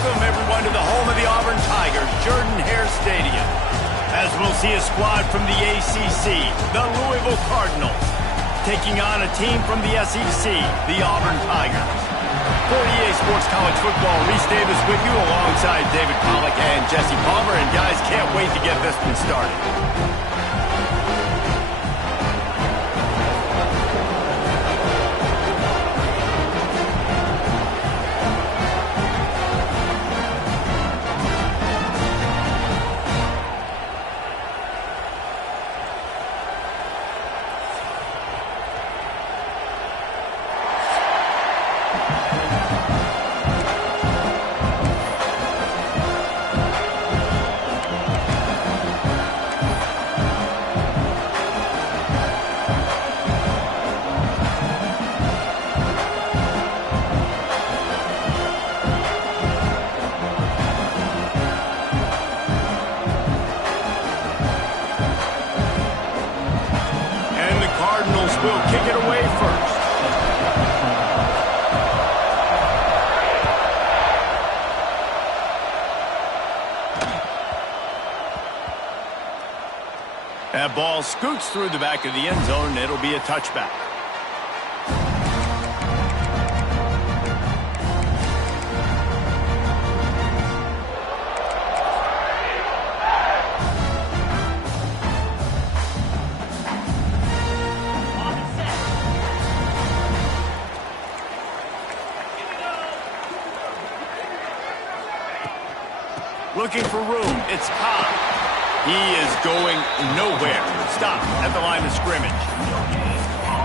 Welcome, everyone, to the home of the Auburn Tigers, Jordan-Hare Stadium, as we'll see a squad from the ACC, the Louisville Cardinals, taking on a team from the SEC, the Auburn Tigers. For EA Sports College Football, Reese Davis with you alongside David Pollack and Jesse Palmer, and guys, can't wait to get this one started. ball scoots through the back of the end zone, and it'll be a touchback. Looking for room. It's Cobb. He is going nowhere. Stop at the line of scrimmage.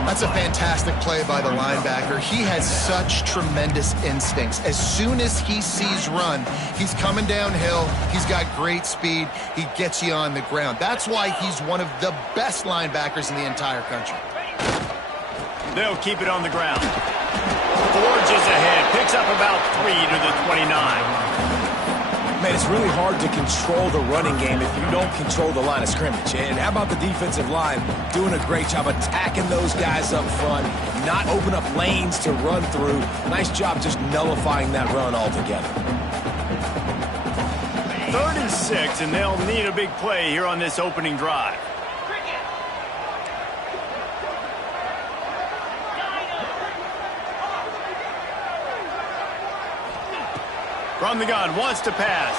That's a fantastic play by the linebacker. He has such tremendous instincts. As soon as he sees run, he's coming downhill. He's got great speed. He gets you on the ground. That's why he's one of the best linebackers in the entire country. They'll keep it on the ground. Forges ahead. Picks up about 3 to the 29. Man, it's really hard to control the running game if you don't control the line of scrimmage. And how about the defensive line doing a great job attacking those guys up front, not open up lanes to run through. Nice job just nullifying that run altogether. 3rd and 6, and they'll need a big play here on this opening drive. From the gun, wants to pass.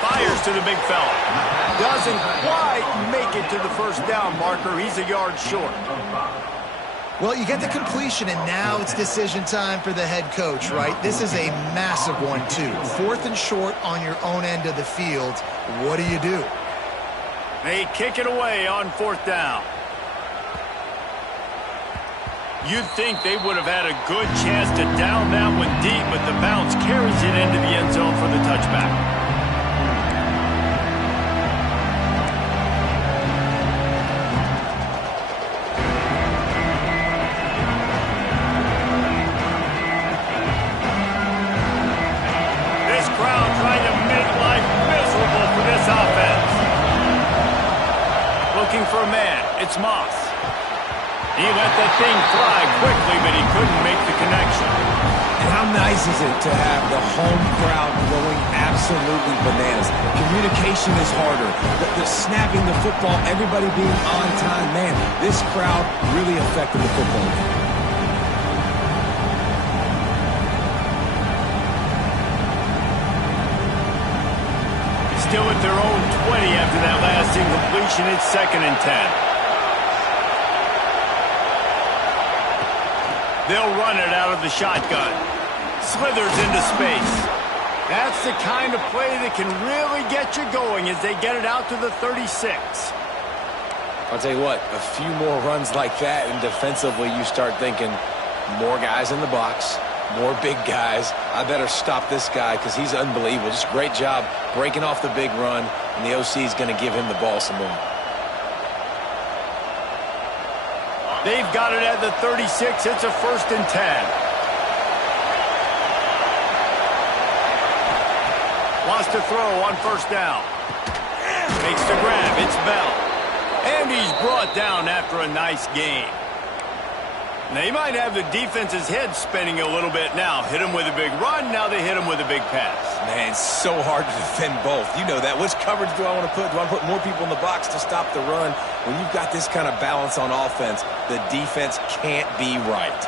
Fires to the big fella. Doesn't quite make it to the first down marker. He's a yard short. Well, you get the completion, and now it's decision time for the head coach, right? This is a massive one, too. 4th and short on your own end of the field. What do you do? They kick it away on 4th down. You'd think they would have had a good chance to down that one deep, but the bounce carries it into the end zone for the touchback. This crowd trying to make life miserable for this offense. Looking for a man. It's Moss. He let that thing fly quickly, but he couldn't make the connection. And how nice is it to have the home crowd going absolutely bananas? Communication is harder. The snapping the football, everybody being on time. Man, this crowd really affected the football game. Still at their own 20 after that last incompletion. It's 2nd and 10. They'll run it out of the shotgun. Slithers into space. That's the kind of play that can really get you going as they get it out to the 36. I'll tell you what, a few more runs like that, and defensively you start thinking, more guys in the box, more big guys. I better stop this guy because he's unbelievable. Just great job breaking off the big run, and the OC is going to give him the ball some more. They've got it at the 36. It's a 1st and 10. Wants to throw on 1st down. Makes the grab. It's Bell. And he's brought down after a nice gain. They might have the defense's head spinning a little bit now. Hit him with a big run. Now they hit him with a big pass. Man, it's so hard to defend both. You know that. Which coverage do I want to put? Do I want to put more people in the box to stop the run? When you've got this kind of balance on offense, the defense can't be right.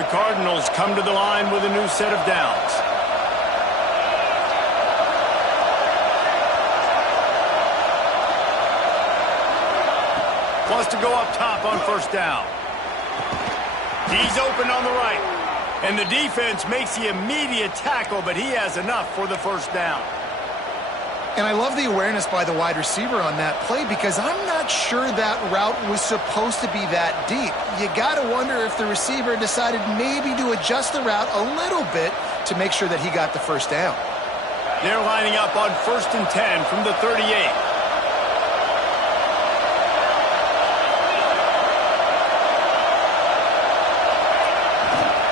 The Cardinals come to the line with a new set of downs. Wants to go up top on 1st down. He's open on the right. And the defense makes the immediate tackle, but he has enough for the 1st down. And I love the awareness by the wide receiver on that play because I'm not sure that route was supposed to be that deep. You got to wonder if the receiver decided maybe to adjust the route a little bit to make sure that he got the 1st down. They're lining up on 1st and 10 from the 38.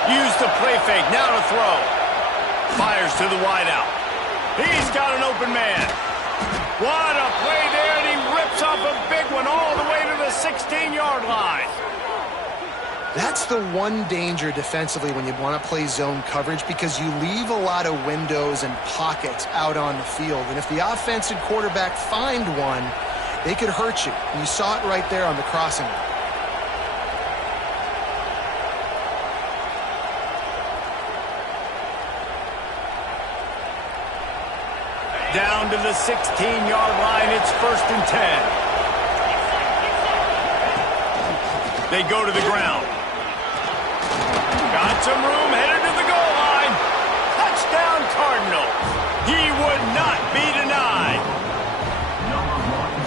Use the play fake, now to throw. Fires to the wideout. He's got an open man. What a play there, and he rips off a big one all the way to the 16-yard line. That's the one danger defensively when you want to play zone coverage, because you leave a lot of windows and pockets out on the field. And if the offensive quarterback find one, they could hurt you. And you saw it right there on the crossing. Down to the 16-yard line. It's 1st and 10. They go to the ground. Got some room, headed to the goal line. Touchdown, Cardinals. He would not be denied.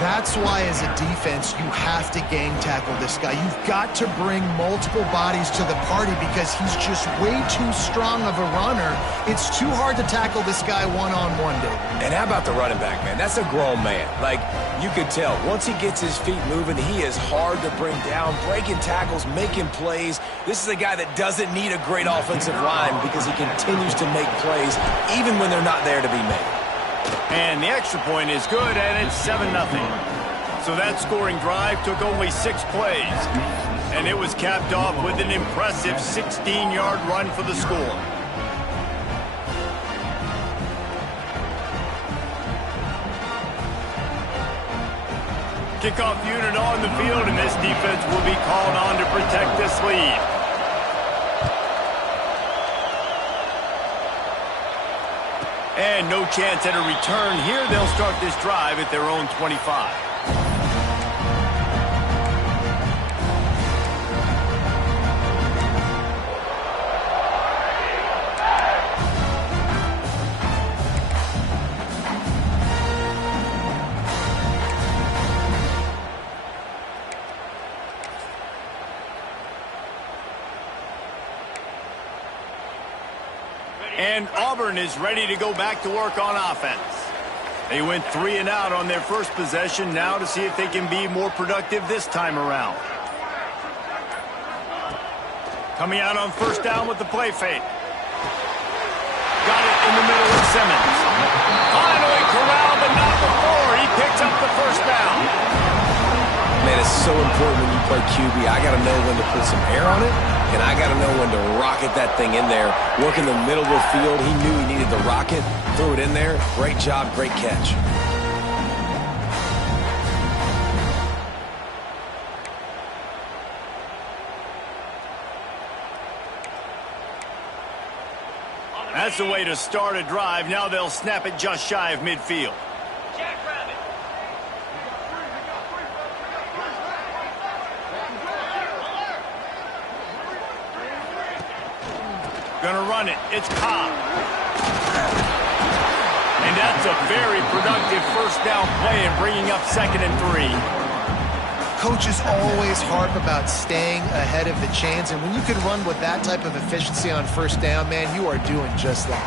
That's why, as a defense, you have to gang tackle this guy. You've got to bring multiple bodies to the party because he's just way too strong of a runner. It's too hard to tackle this guy one-on-one, David. And how about the running back, man? That's a grown man. Like, you could tell, once he gets his feet moving, he is hard to bring down, breaking tackles, making plays. This is a guy that doesn't need a great offensive line because he continues to make plays even when they're not there to be made. And the extra point is good, and it's 7-0. So that scoring drive took only 6 plays. And it was capped off with an impressive 16-yard run for the score. Kickoff unit on the field, and this defense will be called on to protect this lead. And no chance at a return here. They'll start this drive at their own 25. And Auburn is ready to go back to work on offense. They went 3 and out on their first possession, now to see if they can be more productive this time around. Coming out on 1st down with the play fake. Got it in the middle with Simmons. Finally corralled, but not before. He picks up the 1st down. Man, it's so important when you play QB. I got to know when to put some air on it, and I got to know when to rocket that thing in there. Work in the middle of the field. He knew he needed the rocket. Threw it in there. Great job, great catch. That's the way to start a drive. Now they'll snap it just shy of midfield. Gonna run it. It's Cobb. And that's a very productive 1st down play and bringing up 2nd and 3. Coaches always harp about staying ahead of the chains, and when you can run with that type of efficiency on 1st down, man, you are doing just that.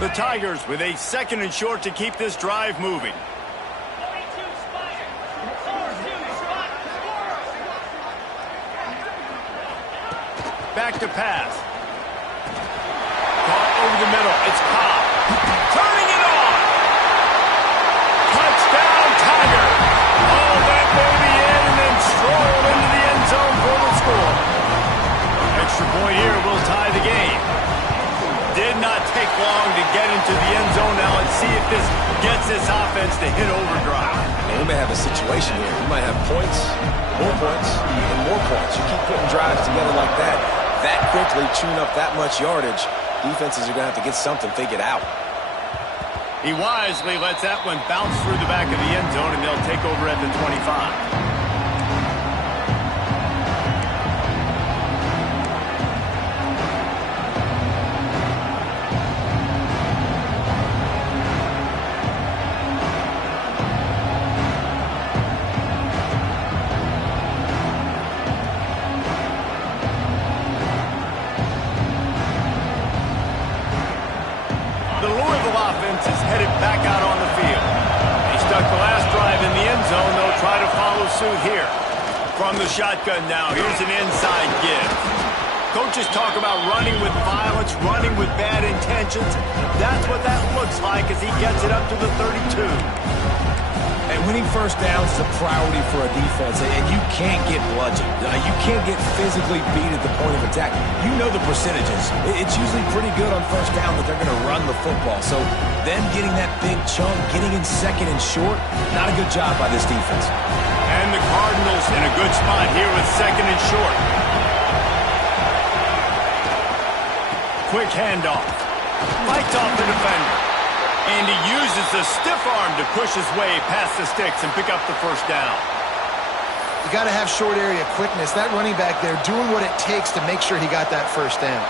The Tigers with a 2nd and short to keep this drive moving. Back to pass. Caught over the middle. It's Cobb. Turning it on. Touchdown, Tiger. All that baby in and then stroll into the end zone for the score. Extra point here will tie the game. Did not take long to get into the end zone. Now let's see if this gets this offense to hit overdrive. And we may have a situation here. We might have points, more points, and more points. You keep putting drives together like that quickly, chewing up that much yardage, defenses are going to have to get something figured out. He wisely lets that one bounce through the back of the end zone, and they'll take over at the 25. The Louisville offense is headed back out on the field. They stuck the last drive in the end zone. They'll try to follow suit here. From the shotgun now, here's an inside give. Coaches talk about running with violence, running with bad intentions. That's what that looks like as he gets it up to the 32. winning first downs is a priority for a defense, and you can't get bludgeoned. You can't get physically beat at the point of attack. You know the percentages. It's usually pretty good on first down that they're going to run the football. So them getting that big chunk, getting in second and short, not a good job by this defense. And the Cardinals in a good spot here with second and short. Quick handoff. Fights off the defender. And he uses the stiff arm to push his way past the sticks and pick up the first down. You got to have short area quickness. That running back there doing what it takes to make sure he got that first down.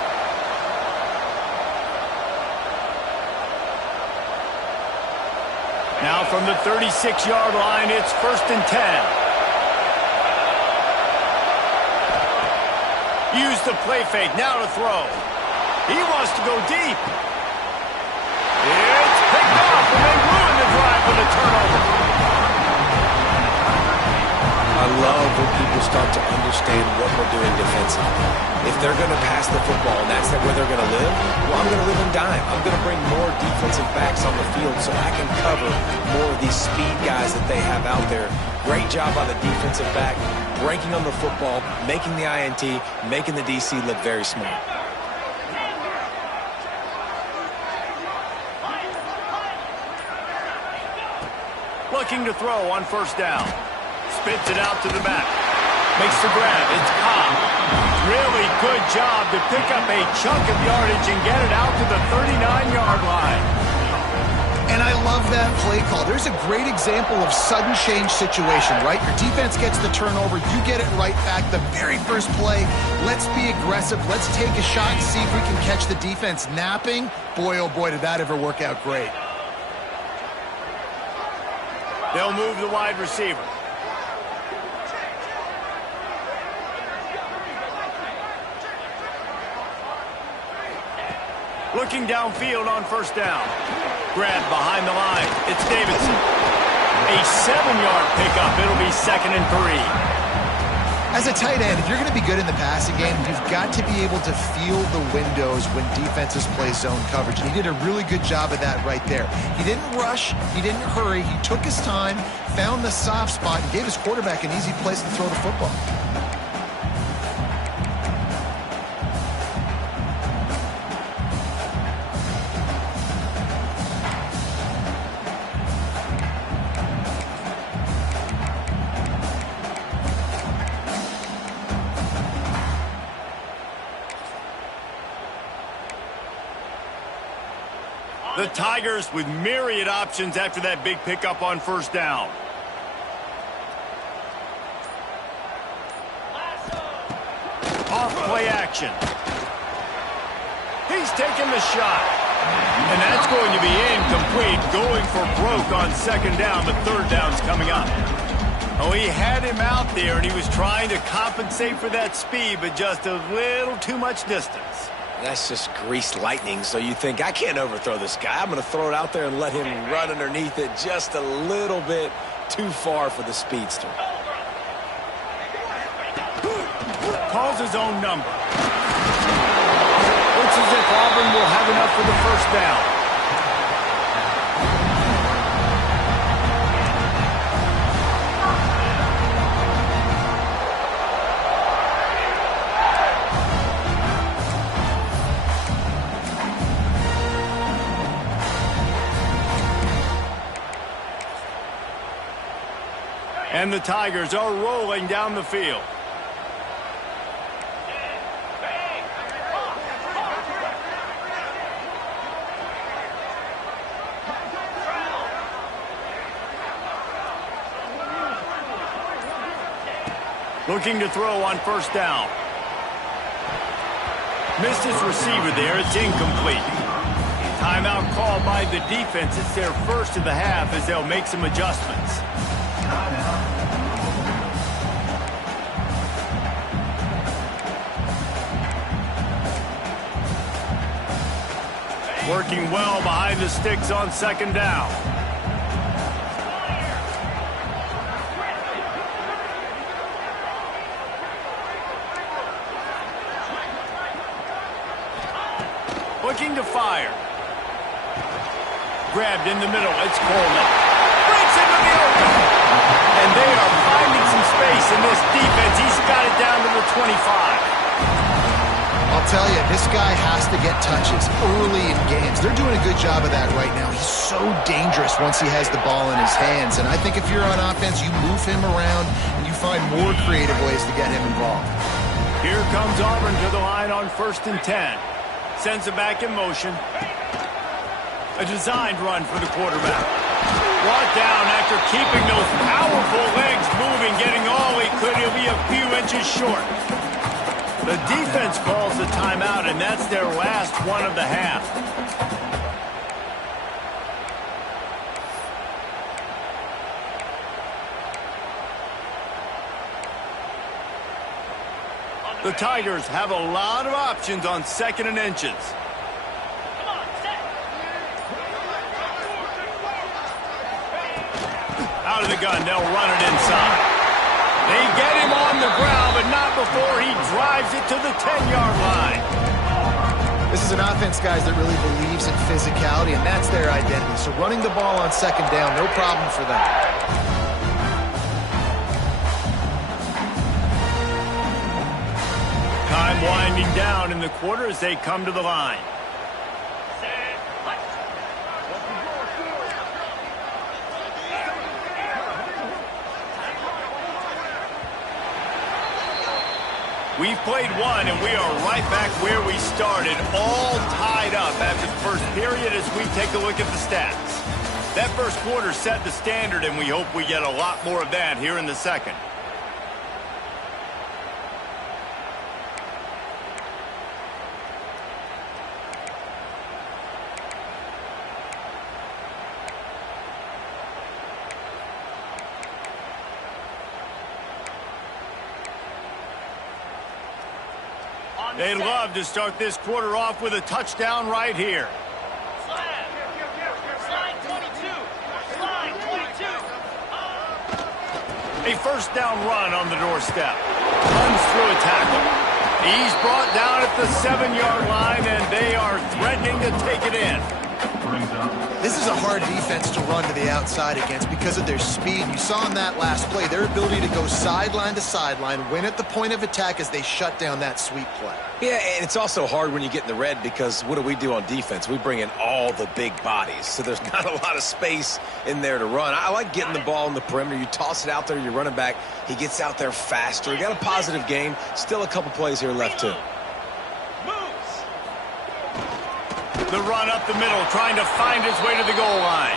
Now from the 36-yard line, it's 1st and 10. Use the play fake, now to throw. He wants to go deep. It's picked off, and they ruin the drive with a turnover. I love when people start to understand what we're doing defensively. If they're going to pass the football and that's where they're going to live, well, I'm going to live in dime. I'm going to bring more defensive backs on the field so I can cover more of these speed guys that they have out there. Great job by the defensive back, breaking on the football, making the INT, making the DC look very smart. Looking to throw on first down. Spits it out to the back. Makes the grab. It's Cobb. Really good job to pick up a chunk of yardage and get it out to the 39-yard line. And I love that play call. There's a great example of sudden change situation, right? Your defense gets the turnover. You get it right back. The very first play, let's be aggressive. Let's take a shot and see if we can catch the defense napping. Boy, oh boy, did that ever work out great. They'll move the wide receiver. Looking downfield on first down. Grab behind the line. It's Davidson. A 7-yard pickup. It'll be 2nd and 3. As a tight end, if you're going to be good in the passing game, you've got to be able to feel the windows when defenses play zone coverage. And he did a really good job of that right there. He didn't rush. He didn't hurry. He took his time, found the soft spot, and gave his quarterback an easy place to throw the football. The Tigers with myriad options after that big pickup on first down. Off play action. He's taking the shot. And that's going to be incomplete. Going for broke on 2nd down. The 3rd down's coming up. Oh, he had him out there, and he was trying to compensate for that speed, but just a little too much distance. That's just greased lightning, so you think, I can't overthrow this guy. I'm going to throw it out there and let him run underneath it just a little bit too far for the speedster. Calls his own number. Looks as if Auburn will have enough for the first down. And the Tigers are rolling down the field. Looking to throw on first down. Missed his receiver there. It's incomplete. Timeout called by the defense. It's their first of the half as they'll make some adjustments. Working well behind the sticks on 2nd down. Looking to fire. Grabbed in the middle. It's Coleman. Breaks into the open. tell you, this guy has to get touches early in games. They're doing a good job of that right now. He's so dangerous once he has the ball in his hands. And I think if you're on offense, you move him around and you find more creative ways to get him involved. Here comes Auburn to the line on 1st and 10. Sends it back in motion. A designed run for the quarterback. Brought down after keeping those powerful legs moving, getting all he could. He'll be a few inches short. The defense calls the timeout, and that's their last one of the half. The Tigers have a lot of options on 2nd and inches. Out of the gun, they'll run it inside. They get him on the ground, but not before he drives it to the 10-yard line. This is an offense, guys, that really believes in physicality, and that's their identity. So running the ball on 2nd down, no problem for them. Time winding down in the quarter as they come to the line. We've played one, and we are right back where we started, all tied up after the first period as we take a look at the stats. That first quarter set the standard, and we hope we get a lot more of that here in the second. They'd love to start this quarter off with a touchdown right here. Slide 22. Slide 22. A first down run on the doorstep. Runs through a tackle. He's brought down at the 7-yard line, and they are threatening to take it in. This is a hard defense to run to the outside against because of their speed. You saw in that last play their ability to go sideline to sideline, win at the point of attack as they shut down that sweep play. Yeah, and it's also hard when you get in the red because what do we do on defense? We bring in all the big bodies, so there's not a lot of space in there to run. I like getting the ball in the perimeter. You toss it out there, your running back, he gets out there faster. He got a positive game. Still a couple plays here left, too. The run up the middle, trying to find his way to the goal line.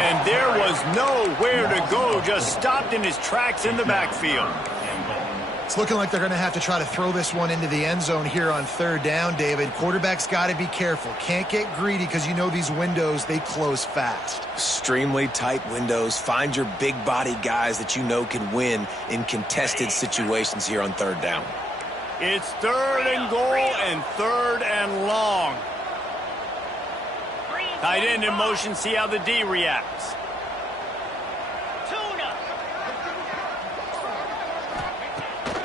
And there was nowhere to go, just stopped in his tracks in the backfield. It's looking like they're going to have to try to throw this one into the end zone here on 3rd down, David. Quarterback's got to be careful. Can't get greedy because you know these windows, they close fast. Extremely tight windows. Find your big body guys that you know can win in contested situations here on 3rd down. It's 3rd and goal and 3rd and long. Tight end in motion, see how the D reacts.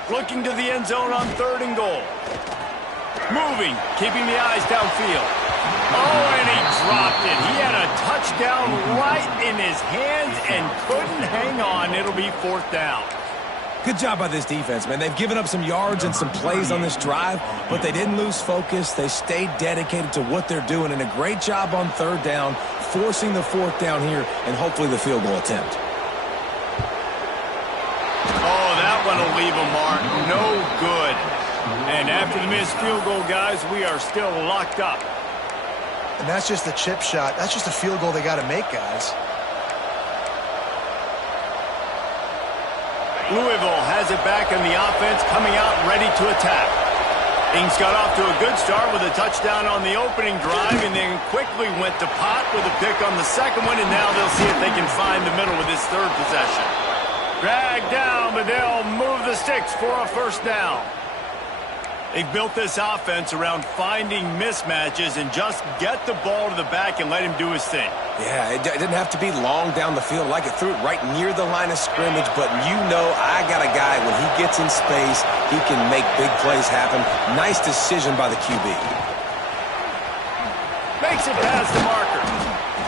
Looking to the end zone on 3rd and goal. Moving, keeping the eyes downfield. Oh, and he dropped it. He had a touchdown right in his hands and couldn't hang on. It'll be 4th down. Good job by this defense, man. They've given up some yards and some plays on this drive, but they didn't lose focus. They stayed dedicated to what they're doing, and a great job on 3rd down, forcing the 4th down here, and hopefully the field goal attempt. Oh, that one will leave a mark. No good. And after the missed field goal, guys, we are still locked up. And that's just a chip shot. That's just a field goal they got to make, guys. Louisville has it back in the offense, coming out ready to attack. Things got off to a good start with a touchdown on the opening drive and then quickly went to pot with a pick on the second one, and now they'll see if they can find the middle with this 3rd possession. Dragged down, but they'll move the sticks for a 1st down. They've built this offense around finding mismatches and just get the ball to the back and let him do his thing. Yeah, it didn't have to be long down the field. Like it threw it right near the line of scrimmage, but you know I got a guy, when he gets in space, he can make big plays happen. Nice decision by the QB. Makes it past the marker.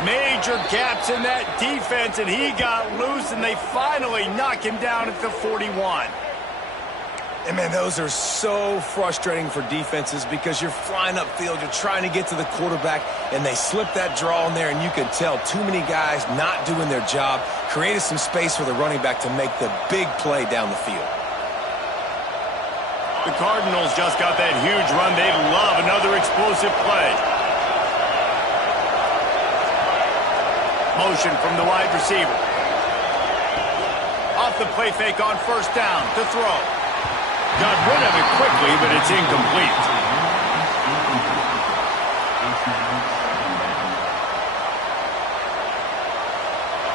Major gaps in that defense, and he got loose, and they finally knock him down at the 41. And, man, those are so frustrating for defenses because you're flying upfield, you're trying to get to the quarterback, and they slip that draw in there, and you can tell too many guys not doing their job, created some space for the running back to make the big play down the field. The Cardinals just got that huge run. They love another explosive play. Motion from the wide receiver. Off the play fake on first down to throw. Got rid of it quickly, but it's incomplete.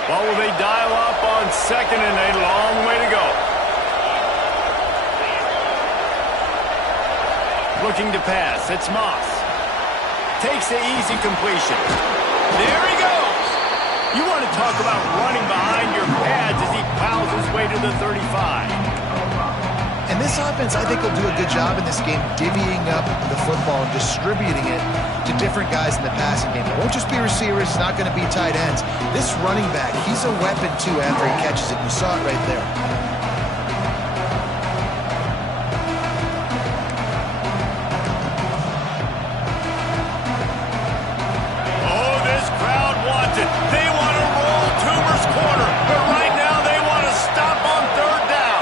Well, will they dial up on second and a long way to go? Looking to pass. It's Moss. Takes the easy completion. There he goes. You want to talk about running behind your pads as he plows his way to the 35. And this offense, I think, will do a good job in this game divvying up the football and distributing it to different guys in the passing game. It won't just be receivers. It's not going to be tight ends. This running back, he's a weapon, too, after he catches it. You saw it right there. Oh, this crowd wants it. They want to roll Toomer's corner. But right now, they want to stop on third down.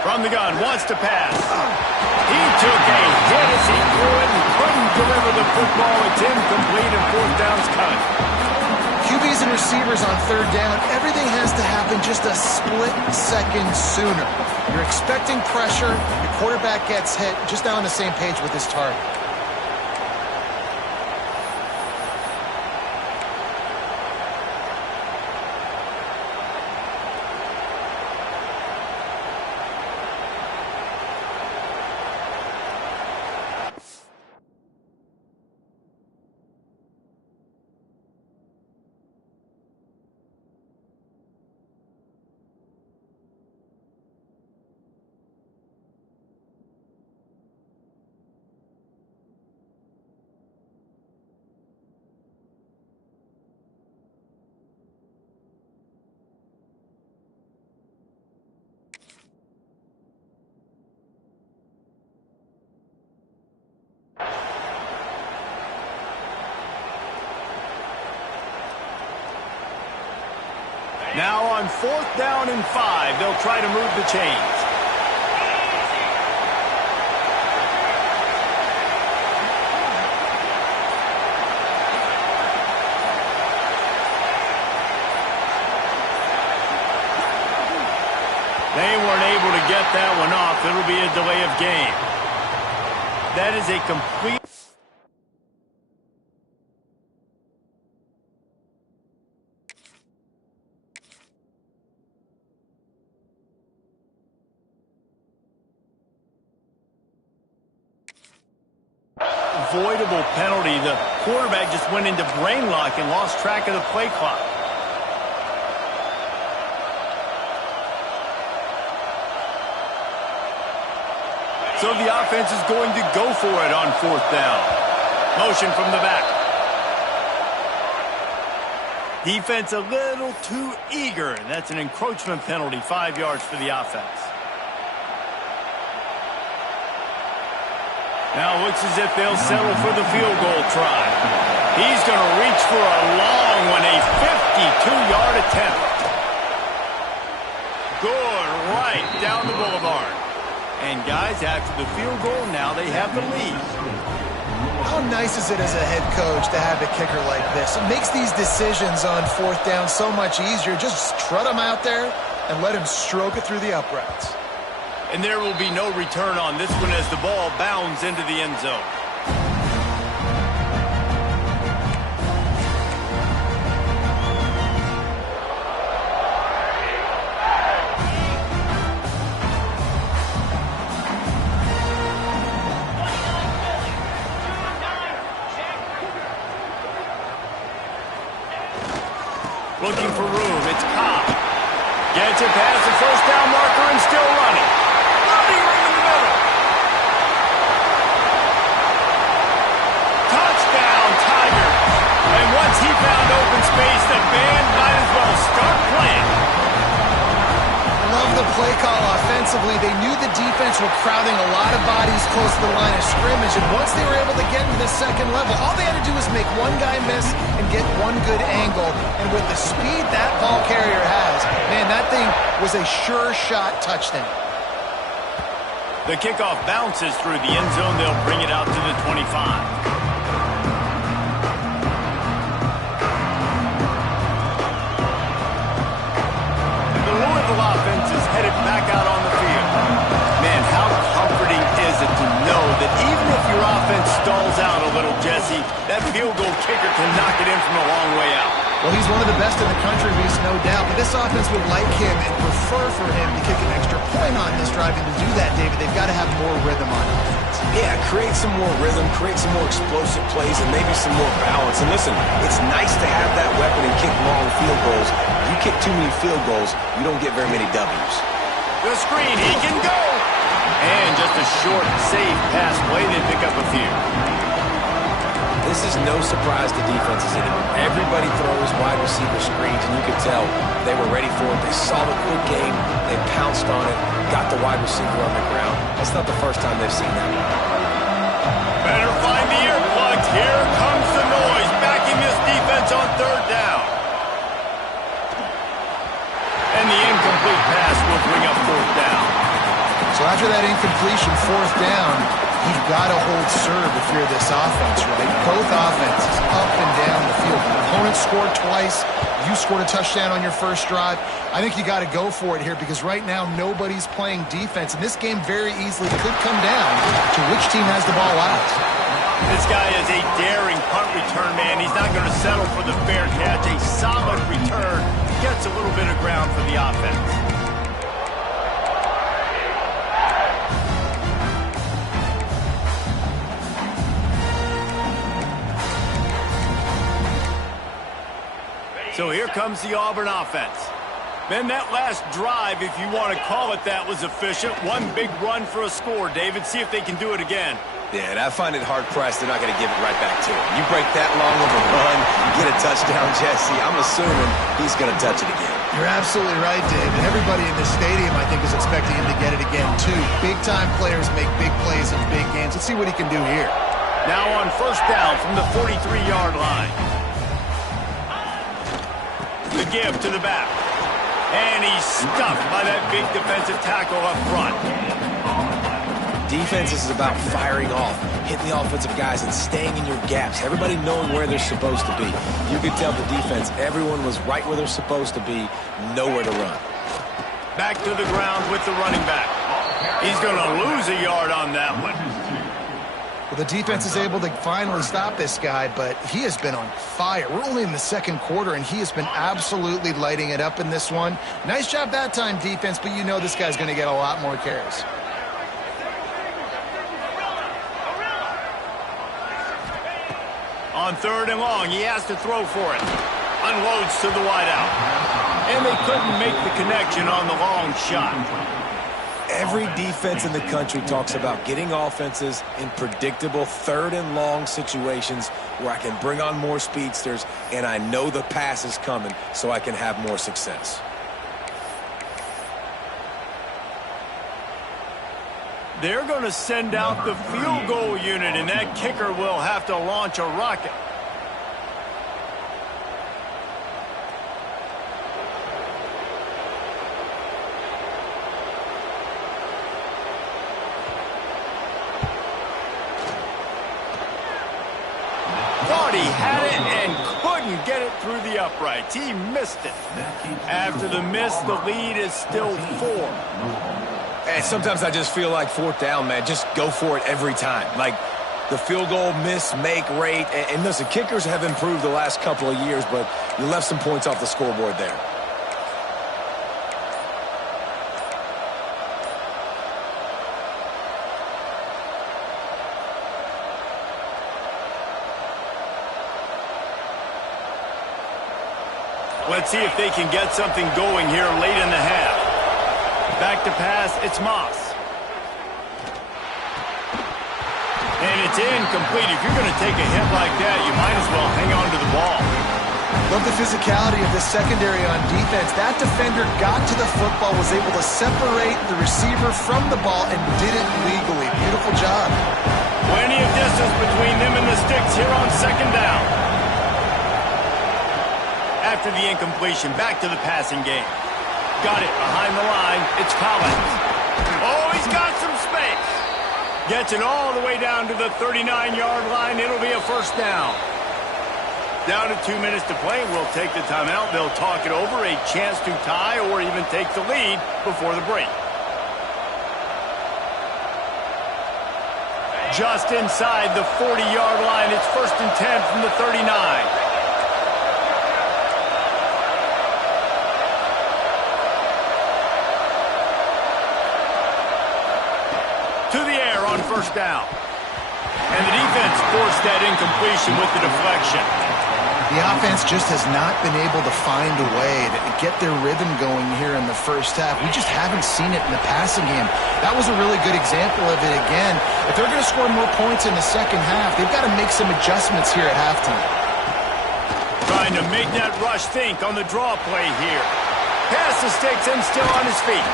From the gun, wants to pass. He took a hit as he threw it and couldn't deliver the football. It's incomplete and fourth down's cut. QBs and receivers on third down, everything has to happen just a split second sooner. You're expecting pressure, your quarterback gets hit, just now on the same page with his target. Now on fourth down and 5, they'll try to move the chains. They weren't able to get that one off. It'll be a delay of game. That is a complete... avoidable penalty. The quarterback just went into brain lock and lost track of the play clock. So the offense is going to go for it on fourth down. Motion from the back. Defense a little too eager, and that's an encroachment penalty, 5 yards for the offense. Now it looks as if they'll settle for the field goal try. He's going to reach for a long one, a 52-yard attempt. Good, right down the boulevard. And guys, after the field goal, now they have the lead. How nice is it as a head coach to have a kicker like this? It makes these decisions on fourth down so much easier. Just trot him out there and let him stroke it through the uprights. And there will be no return on this one as the ball bounds into the end zone. Looking for room. It's Cobb. Gets it past the first down marker and still running. Running room in the middle. Touchdown, Tigers. And once he found open space, the band might as well start playing. Love the play were crowding a lot of bodies close to the line of scrimmage, and once they were able to get into the second level, all they had to do was make one guy miss and get one good angle. And with the speed that ball carrier has, man, that thing was a sure shot touchdown. The kickoff bounces through the end zone. They'll bring it out to the 25. Offense is headed back out on the field. Man, how comforting is it to know that even if your offense stalls out a little, Jesse, that field goal kicker can knock it in from a long way out. Well, he's one of the best in the country, Reese, no doubt. But this offense would like him and prefer for him to kick an extra point on this drive. And to do that, David, they've got to have more rhythm on offense. Yeah, create some more rhythm, create some more explosive plays, and maybe some more balance. And listen, it's nice to have that weapon and kick long field goals. You kick too many field goals, you don't get very many W's. The screen, he can go! And just a short, safe pass play, they pick up a few. This is no surprise to defenses anymore. Everybody throws wide receiver screens, and you could tell they were ready for it. They saw the quick game, they pounced on it, got the wide receiver on the ground. That's not the first time they've seen that. Better find the earplugs. Here comes the noise, backing this defense on third down. And the incomplete pass will bring up fourth down. So after that incompletion, fourth down, you've got to hold serve if you're this offense, right? Both offenses up and down the field. The opponent scored twice. You scored a touchdown on your first drive. I think you got to go for it here because right now nobody's playing defense. And this game very easily could come down to which team has the ball last. This guy is a daring punt return man. He's not going to settle for the fair catch. A solid return gets a little bit of ground for the offense. So here comes the Auburn offense. Man, that last drive, if you want to call it that, was efficient. One big run for a score. David, see if they can do it again. Yeah, and I find it hard-pressed they're not going to give it right back to him. You break that long of a run, get a touchdown, Jesse, I'm assuming he's going to touch it again. You're absolutely right, Dave. And everybody in this stadium, I think, is expecting him to get it again, too. Big-time players make big plays in big games. Let's see what he can do here. Now on first down from the 43-yard line. The give to the back. And he's stuffed by that big defensive tackle up front. Defense is about firing off, hitting the offensive guys and staying in your gaps. Everybody knowing where they're supposed to be. You could tell the defense, everyone was right where they're supposed to be, nowhere to run. Back to the ground with the running back. He's going to lose a yard on that one. Well, the defense is able to finally stop this guy, but he has been on fire. We're only in the second quarter, and he has been absolutely lighting it up in this one. Nice job that time, defense, but you know this guy's going to get a lot more carries. On third and long, he has to throw for it. Unloads to the wideout. And they couldn't make the connection on the long shot. Every defense in the country talks about getting offenses in predictable third and long situations where I can bring on more speedsters and I know the pass is coming so I can have more success. They're going to send out the field goal unit, and that kicker will have to launch a rocket. Thought he had it and couldn't get it through the uprights. He missed it. After the miss, the lead is still 4. And sometimes I just feel like fourth down, man. Just go for it every time. Like the field goal miss, make rate. And listen, kickers have improved the last couple of years, but you left some points off the scoreboard there. Let's see if they can get something going here late in the half. Back to pass, it's Moss. And it's incomplete. If you're going to take a hit like that, you might as well hang on to the ball. Love the physicality of the secondary on defense. That defender got to the football, was able to separate the receiver from the ball, and did it legally. Beautiful job. Plenty of distance between them and the sticks here on second down. After the incompletion, back to the passing game. Got it behind the line. It's Collins. Oh, he's got some space. Gets it all the way down to the 39-yard line. It'll be a first down. Down to 2 minutes to play. We'll take the timeout. They'll talk it over. A chance to tie or even take the lead before the break. Just inside the 40-yard line. It's 1st and 10 from the 39. To the air on first down. And the defense forced that incompletion with the deflection. The offense just has not been able to find a way to get their rhythm going here in the first half. We just haven't seen it in the passing game. That was a really good example of it again. If they're going to score more points in the second half, they've got to make some adjustments here at halftime. Trying to make that rush think on the draw play here. Pass mistakes and still on his feet.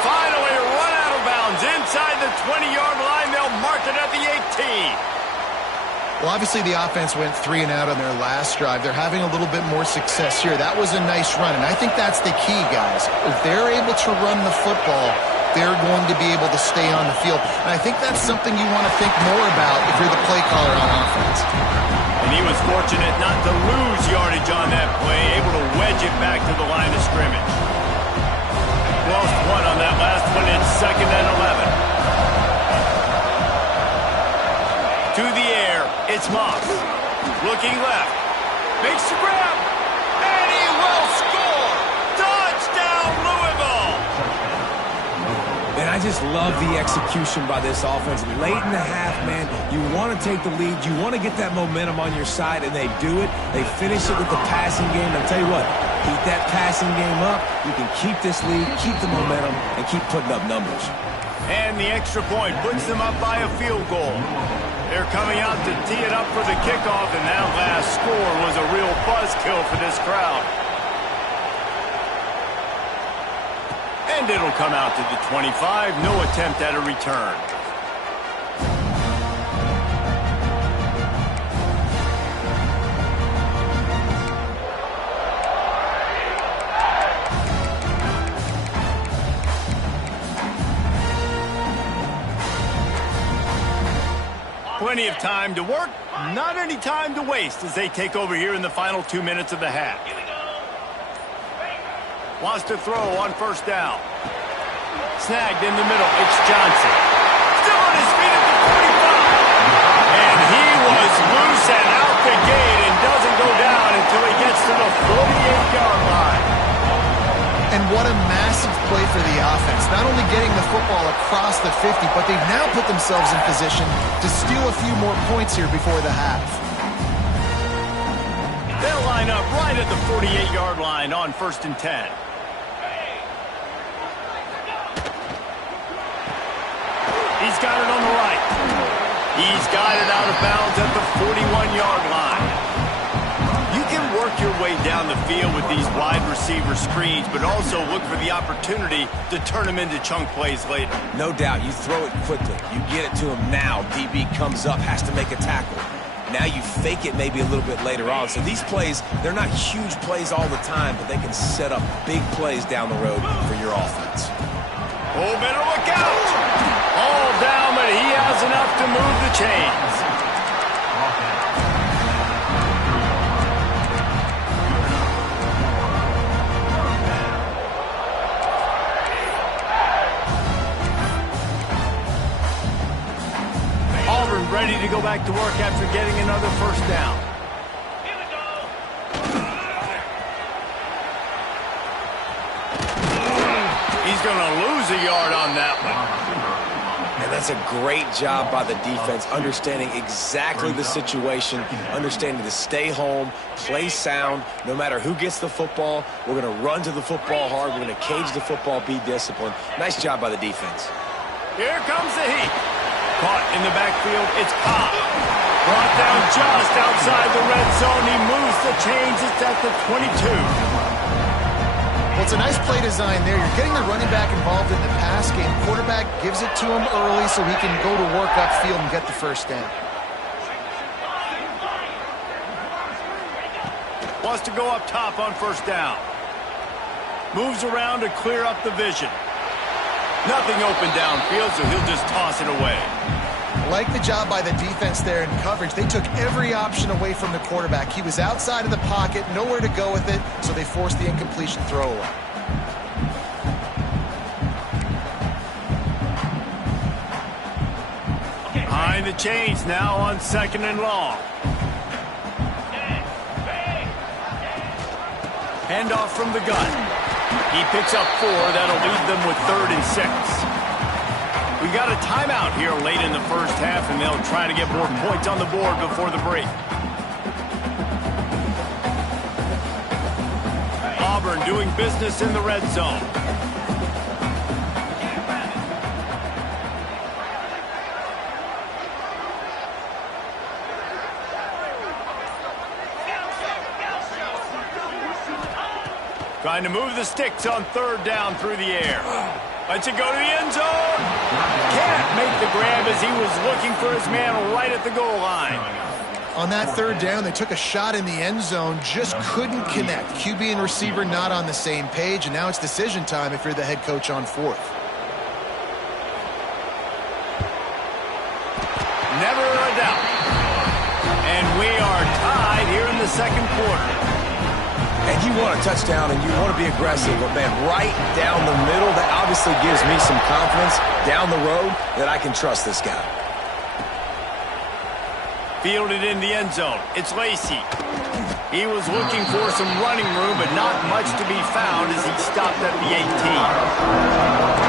Finally run out of bounds inside the 20-yard line. They'll mark it at the 18. Well, obviously the offense went 3 and out on their last drive. They're having a little bit more success here. That was a nice run, and I think that's the key, guys. If they're able to run the football, they're going to be able to stay on the field. And I think that's something you want to think more about if you're the play caller on offense. And he was fortunate not to lose yardage on that play, able to wedge it back to the line of scrimmage. Lost one on that last one. It's 2nd and 11. To the air, it's Moss. Looking left. Makes the grab. And he will score. Touchdown, Louisville. And I just love the execution by this offense. Late in the half, man, you want to take the lead. You want to get that momentum on your side, and they do it. They finish it with the passing game. I'll tell you what, keep that passing game up. You can keep this lead, keep the momentum, and keep putting up numbers. And the extra point puts them up by a field goal. They're coming out to tee it up for the kickoff, and that last score was a real buzzkill for this crowd. And it'll come out to the 25. No attempt at a return. Plenty of time to work, not any time to waste as they take over here in the final 2 minutes of the half. Wants to throw on first down. Snagged in the middle, it's Johnson. Still on his feet at the 45. And he was loose and out the gate and doesn't go down until he gets to the 48-yard line. And what a massive play for the offense. Not only getting the football across the 50, but they've now put themselves in position to steal a few more points here before the half. They'll line up right at the 48-yard line on 1st and 10. He's got it on the right. He's got it out of bounds at the 41-yard line. You can work your way down the field with these wide receiver screens, but also look for the opportunity to turn them into chunk plays later. No doubt, you throw it quickly. You get it to him now. DB comes up, has to make a tackle. Now you fake it maybe a little bit later on. So these plays, they're not huge plays all the time, but they can set up big plays down the road for your offense. Oh, better look out! All down, but he has enough to move the chains. Auburn ready to go back to work after getting another first down. Here we go. He's going to lose a yard on that one. And that's a great job by the defense, understanding exactly the situation, understanding to stay home, play sound. No matter who gets the football, we're going to run to the football hard. We're going to cage the football, be disciplined. Nice job by the defense. Here comes the heat. Caught in the backfield, it's Cobb. Brought down just outside the red zone. He moves the chains. It's at the 22. Well, it's a nice play design there. You're getting the running back involved in the pass game. Quarterback gives it to him early so he can go to work upfield and get the first down. Wants to go up top on first down. Moves around to clear up the vision. Nothing open downfield, so he'll just toss it away. Like the job by the defense there in coverage. They took every option away from the quarterback. He was outside of the pocket, nowhere to go with it, so they forced the incompletion throwaway. Behind the chains now on 2nd and long. Handoff from the gun. He picks up 4. That'll leave them with 3rd and 6. We got a timeout here late in the first half, and they'll try to get more points on the board before the break. Auburn doing business in the red zone. Trying to move the sticks on 3rd down through the air. Lets it go to the end zone. Can't make the grab as he was looking for his man right at the goal line. On that 3rd down, they took a shot in the end zone, just couldn't connect. QB and receiver not on the same page, and now it's decision time if you're the head coach on 4th. Never a doubt. And we are tied here in the 2nd quarter. And you want a touchdown and you want to be aggressive, but man, right down the middle, that obviously gives me some confidence down the road that I can trust this guy. Fielded in the end zone. It's Lacey. He was looking for some running room, but not much to be found as he stopped at the 18.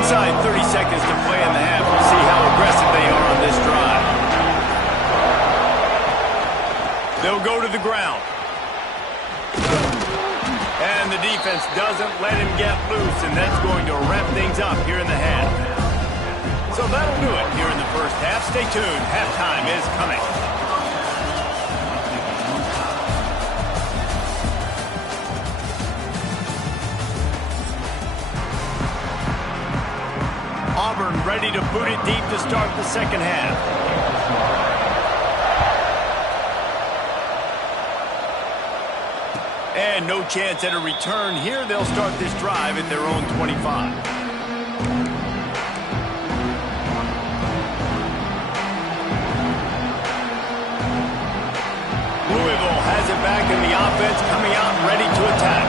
Inside 30 seconds to play in the half. We'll see how aggressive they are on this drive. They'll go to the ground. And the defense doesn't let him get loose, and that's going to wrap things up here in the half. So that'll do it here in the first half. Stay tuned. Halftime is coming. Auburn ready to boot it deep to start the second half. And no chance at a return here. They'll start this drive at their own 25. Louisville has it back in the offense, coming out ready to attack.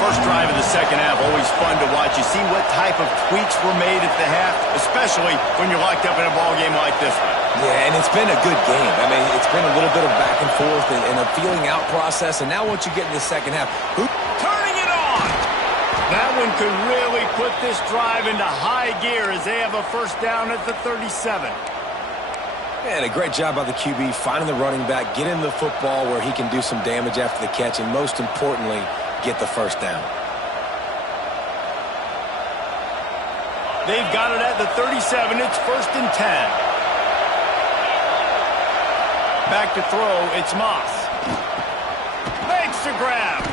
First drive of the second half, always fun to watch. You see what type of tweaks were made at the half, especially when you're locked up in a ball game like this one. Yeah, and it's been a good game. I mean, it's been a little bit of back and forth and a feeling out process. And now once you get in the second half, turning it on! That one could really put this drive into high gear as they have a first down at the 37. And a great job by the QB, finding the running back, get him the football where he can do some damage after the catch, and most importantly, get the first down. They've got it at the 37. It's 1st and 10. Back to throw, it's Moss. Makes the grab.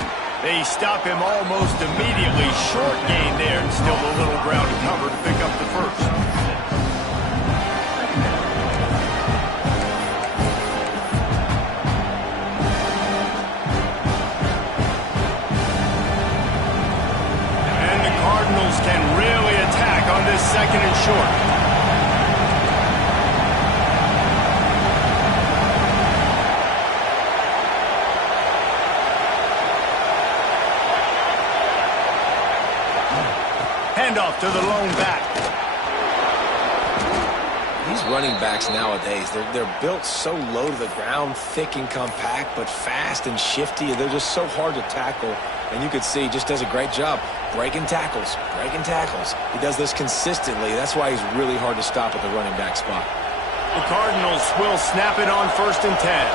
They stop him almost immediately. Short gain there, and still a little ground to cover to pick up the first. And the Cardinals can really attack on this 2nd and short. Handoff to the lone back. These running backs nowadays, they're built so low to the ground, thick and compact, but fast and shifty. They're just so hard to tackle. And you could see he just does a great job breaking tackles, breaking tackles. He does this consistently. That's why he's really hard to stop at the running back spot. The Cardinals will snap it on 1st and 10.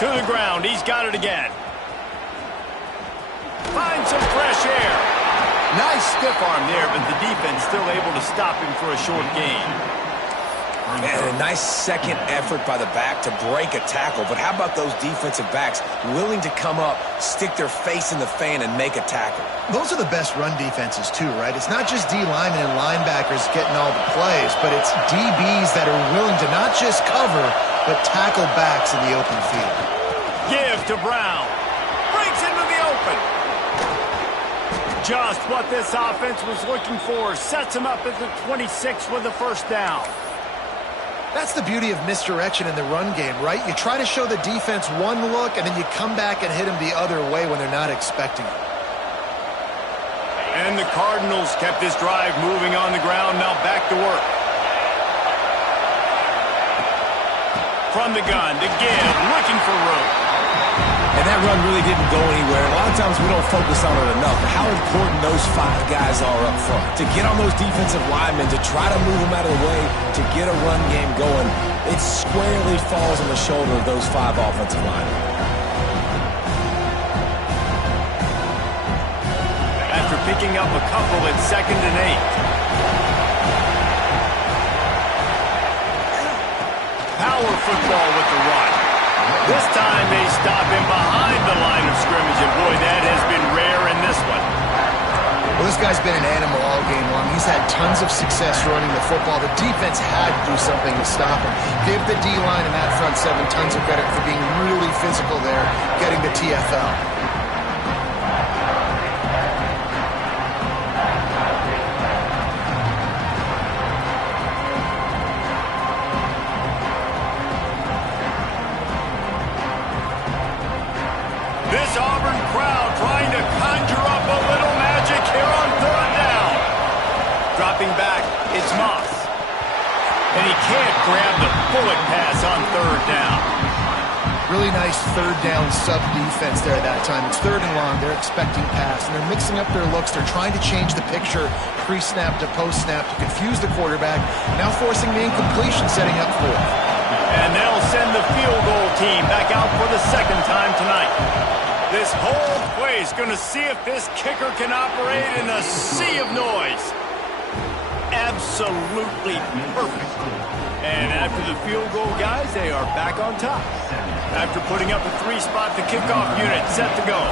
To the ground. He's got it again. Finds some fresh air. Nice stiff arm there, but the defense still able to stop him for a short gain. Man, a nice second effort by the back to break a tackle. But how about those defensive backs willing to come up, stick their face in the fan, and make a tackle? Those are the best run defenses, too, right? It's not just D linemen and linebackers getting all the plays, but it's DBs that are willing to not just cover, but tackle backs in the open field. Give to Brown. Breaks into the open. Just what this offense was looking for. Sets him up at the 26 with the first down. That's the beauty of misdirection in the run game, right? You try to show the defense one look, and then you come back and hit them the other way when they're not expecting it. And the Cardinals kept this drive moving on the ground. Now back to work. From the gun to give, looking for room. And that run really didn't go anywhere. A lot of times we don't focus on it enough, but how important those 5 guys are up front. To get on those defensive linemen, to try to move them out of the way, to get a run game going, it squarely falls on the shoulder of those 5 offensive linemen. After picking up a couple at 2nd and 8. Power football with the run. This time they stop him behind the line of scrimmage, and boy, that has been rare in this one. Well, this guy's been an animal all game long. He's had tons of success running the football. The defense had to do something to stop him. Give the D-line and that front 7 tons of credit for being really physical there, getting the TFL. This Auburn crowd trying to conjure up a little magic here on 3rd down. Dropping back, it's Moss. And he can't grab the bullet pass on 3rd down. Really nice 3rd down sub-defense there that time. It's 3rd and long. They're expecting pass, and they're mixing up their looks. They're trying to change the picture pre-snap to post-snap to confuse the quarterback, now forcing the incompletion, setting up 4th. And they'll send the field goal team back out for the 2nd time tonight. This whole play is going to see if this kicker can operate in a sea of noise. Absolutely perfect. And after the field goal, guys, they are back on top. After putting up a 3-spot, the kickoff unit set to go.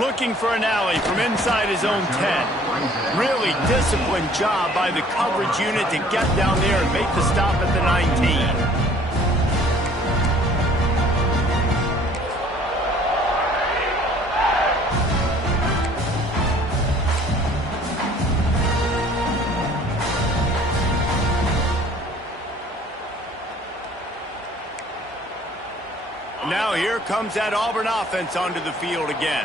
Looking for an alley from inside his own 10. Really disciplined job by the coverage unit to get down there and make the stop at the 19. Now here comes that Auburn offense onto the field again.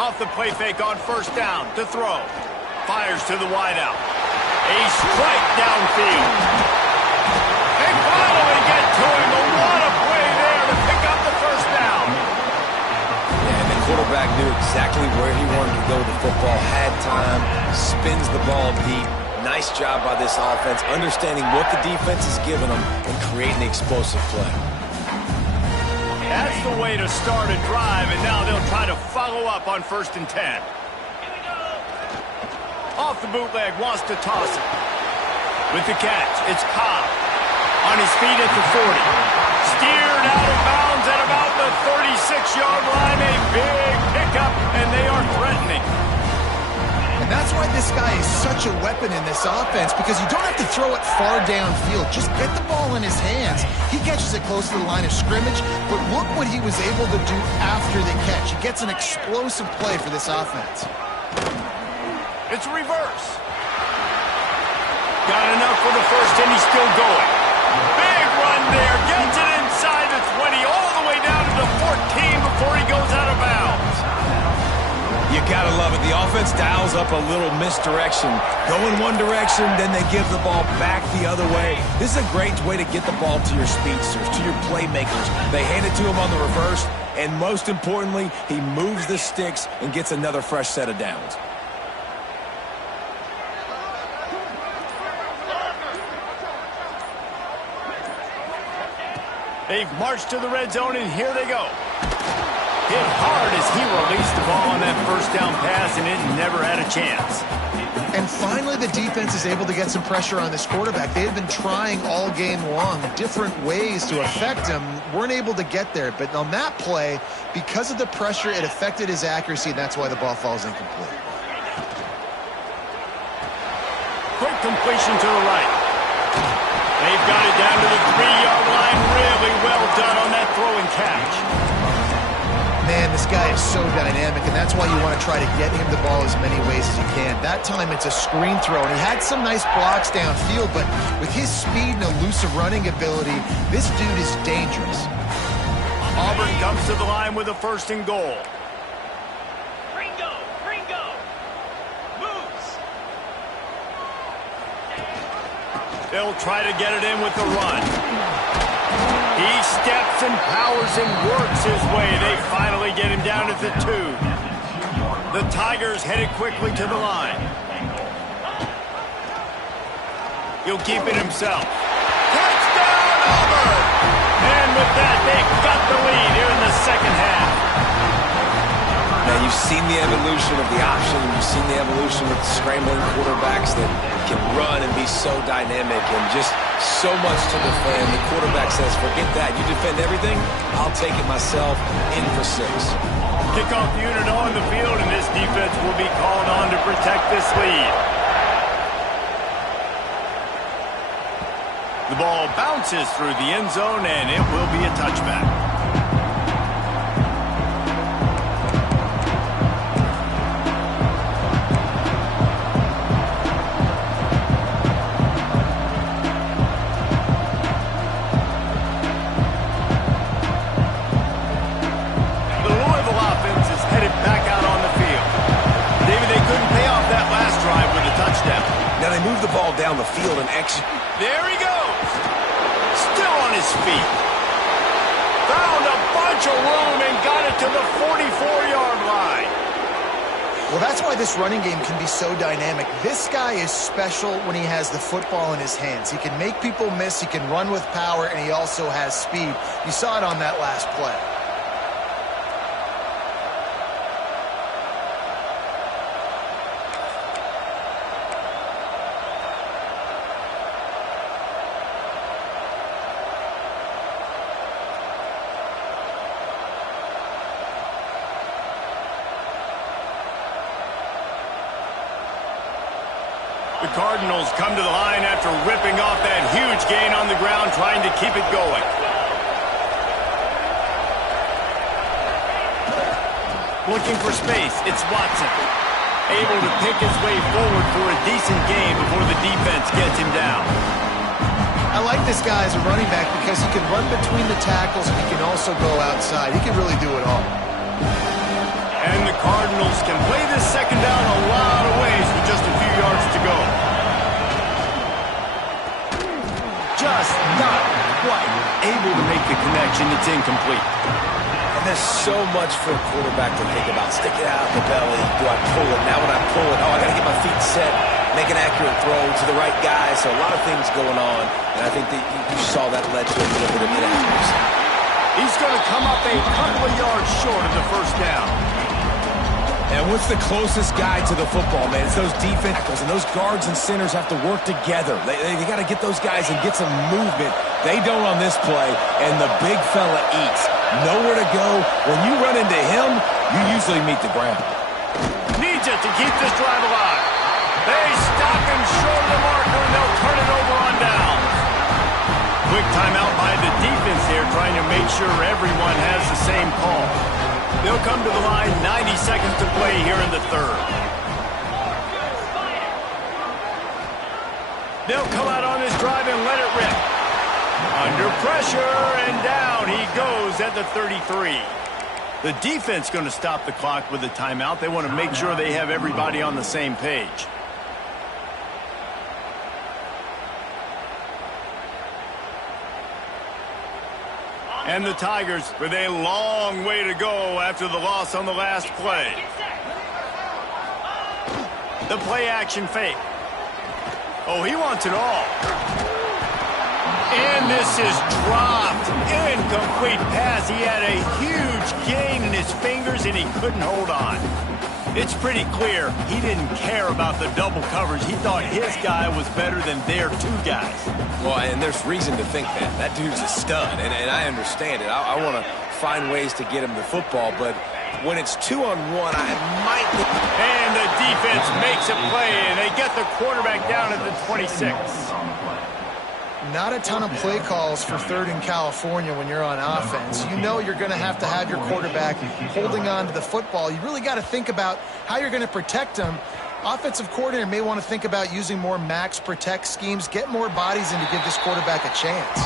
Off the play fake on 1st down to throw. Fires to the wideout. A strike downfield. They finally get to him. But what a play there to pick up the 1st down. And the quarterback knew exactly where he wanted to go with the football. Had time, spins the ball deep. Nice job by this offense, understanding what the defense is giving them and creating the explosive play. That's the way to start a drive, and now they'll try to follow up on 1st and 10. Off the bootleg, wants to toss it. With the catch, it's Cobb. On his feet at the 40. Steered out of bounds at about the 36-yard line. A big pickup, and they are threatening. And that's why this guy is such a weapon in this offense, because you don't have to throw it far downfield. Just get the ball in his hands. He catches it close to the line of scrimmage, but look what he was able to do after the catch. He gets an explosive play for this offense. It's a reverse. Got enough for the 1st, and he's still going. Big run there. Gets it inside the 20, all the way down to the 14 before he goes out of bounds. You gotta love it. The offense dials up a little misdirection. Go in one direction, then they give the ball back the other way. This is a great way to get the ball to your speedsters, to your playmakers. They hand it to him on the reverse. And most importantly, he moves the sticks and gets another fresh set of downs. They've marched to the red zone, and here they go. Hit hard as he released the ball on that first down pass, and it never had a chance. And finally, the defense is able to get some pressure on this quarterback. They had been trying all game long different ways to affect him, weren't able to get there. But on that play, because of the pressure, it affected his accuracy, and that's why the ball falls incomplete. Quick completion to the right. They've got it down to the 3-yard line. Really well done on that throw and catch. Man, this guy is so dynamic, and that's why you want to try to get him the ball as many ways as you can. That time, it's a screen throw, and he had some nice blocks downfield, but with his speed and elusive running ability, this dude is dangerous. Auburn comes to the line with a 1st and goal. Ringo, Ringo. Moves. They'll try to get it in with the run. He steps and powers and works his way. They finally get him down at the 2. The Tigers headed quickly to the line. He'll keep it himself. Touchdown, Auburn! And with that, they've got the lead here in the second half. Now, you've seen the evolution of the option. You've seen the evolution with scrambling quarterbacks that can run and be so dynamic and just so much to defend. The quarterback says, forget that. You defend everything, I'll take it myself. In for 6. Kickoff unit on the field, and this defense will be called on to protect this lead. The ball bounces through the end zone, and it will be a touchback. Move the ball down the field and execute. There he goes. Still on his feet. Found a bunch of room and got it to the 44-yard line. Well, that's why this running game can be so dynamic. This guy is special when he has the football in his hands. He can make people miss, he can run with power, and he also has speed. You saw it on that last play. The Cardinals come to the line after ripping off that huge gain on the ground, trying to keep it going. Looking for space, it's Watson. Able to pick his way forward for a decent gain before the defense gets him down. I like this guy as a running back because he can run between the tackles and he can also go outside. He can really do it all. And the Cardinals can play this second down a lot of ways with just a few yards to go. Just not quite able to make the connection. It's incomplete. And there's so much for a quarterback to think about. Stick it out the belly. Do I pull it? Now when I pull it, oh, I got to get my feet set. Make an accurate throw to the right guy. So a lot of things going on. And I think that you saw that led to a little bit of inaccuracy. He's going to come up a couple of yards short of the first down. And what's the closest guy to the football, man? It's those defense tackles, and those guards and centers have to work together. They got to get those guys and get some movement. They don't on this play, and the big fella eats. Nowhere to go. When you run into him, you usually meet the ground. Needs it to keep this drive alive. They stop him short of the marker, and they'll turn it over on down. Quick timeout by the defense here, trying to make sure everyone has the same call. They'll come to the line, 90 seconds to play here in the third. They'll come out on this drive and let it rip. Under pressure, and down he goes at the 33. The defense going to stop the clock with a timeout. They want to make sure they have everybody on the same page. And the Tigers with a long way to go after the loss on the last play. The play action fake. Oh, he wants it all. And this is dropped. Incomplete pass. He had a huge gain in his fingers, and he couldn't hold on. It's pretty clear he didn't care about the double coverage. He thought his guy was better than their two guys. Well, and there's reason to think that. That dude's a stud, and I understand it. I want to find ways to get him the football, but when it's 2-on-1, I might... And the defense makes a play, and they get the quarterback down at the 26. Not a ton of play calls for 3rd and California when you're on offense. You know you're going to have your quarterback holding on to the football. You really got to think about how you're going to protect him. Offensive coordinator may want to think about using more max protect schemes, get more bodies in to give this quarterback a chance.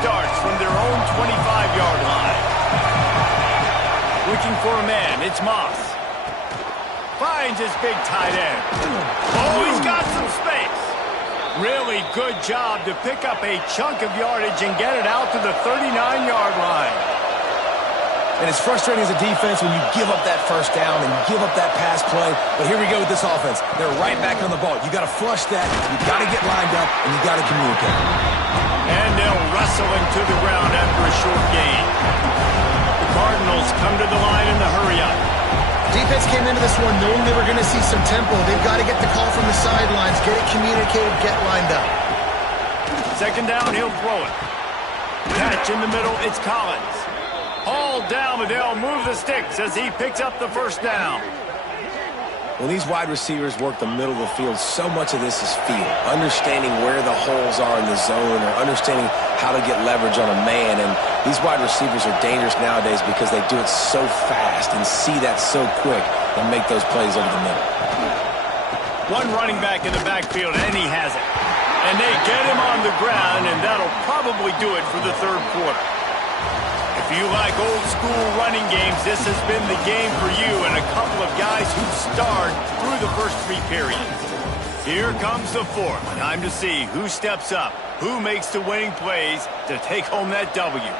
Starts from their own 25-yard line. Looking for a man, it's Moss. Finds his big tight end. Oh, he's got some space. Really good job to pick up a chunk of yardage and get it out to the 39-yard line. And it's frustrating as a defense when you give up that first down and you give up that pass play. But here we go with this offense. They're right back on the ball. You got to flush that. You got to get lined up, and you got to communicate. And they'll wrestle him to the ground after a short gain. The Cardinals come to the line in the hurry-up. Defense came into this one knowing they were going to see some tempo. They've got to get the call from the sidelines, get it communicated, get lined up. Second down, he'll throw it. Catch in the middle, it's Collins. Hauled down, but they'll move the sticks as he picks up the first down. When these wide receivers work the middle of the field, so much of this is feel. Understanding where the holes are in the zone or understanding how to get leverage on a man. And these wide receivers are dangerous nowadays because they do it so fast and see that so quick and make those plays over the middle. One running back in the backfield, and he has it. And they get him on the ground, and that'll probably do it for the third quarter. If you like old-school running games, this has been the game for you and a couple of guys who starred through the first 3 periods. Here comes the fourth. Time to see who steps up, who makes the winning plays to take home that W.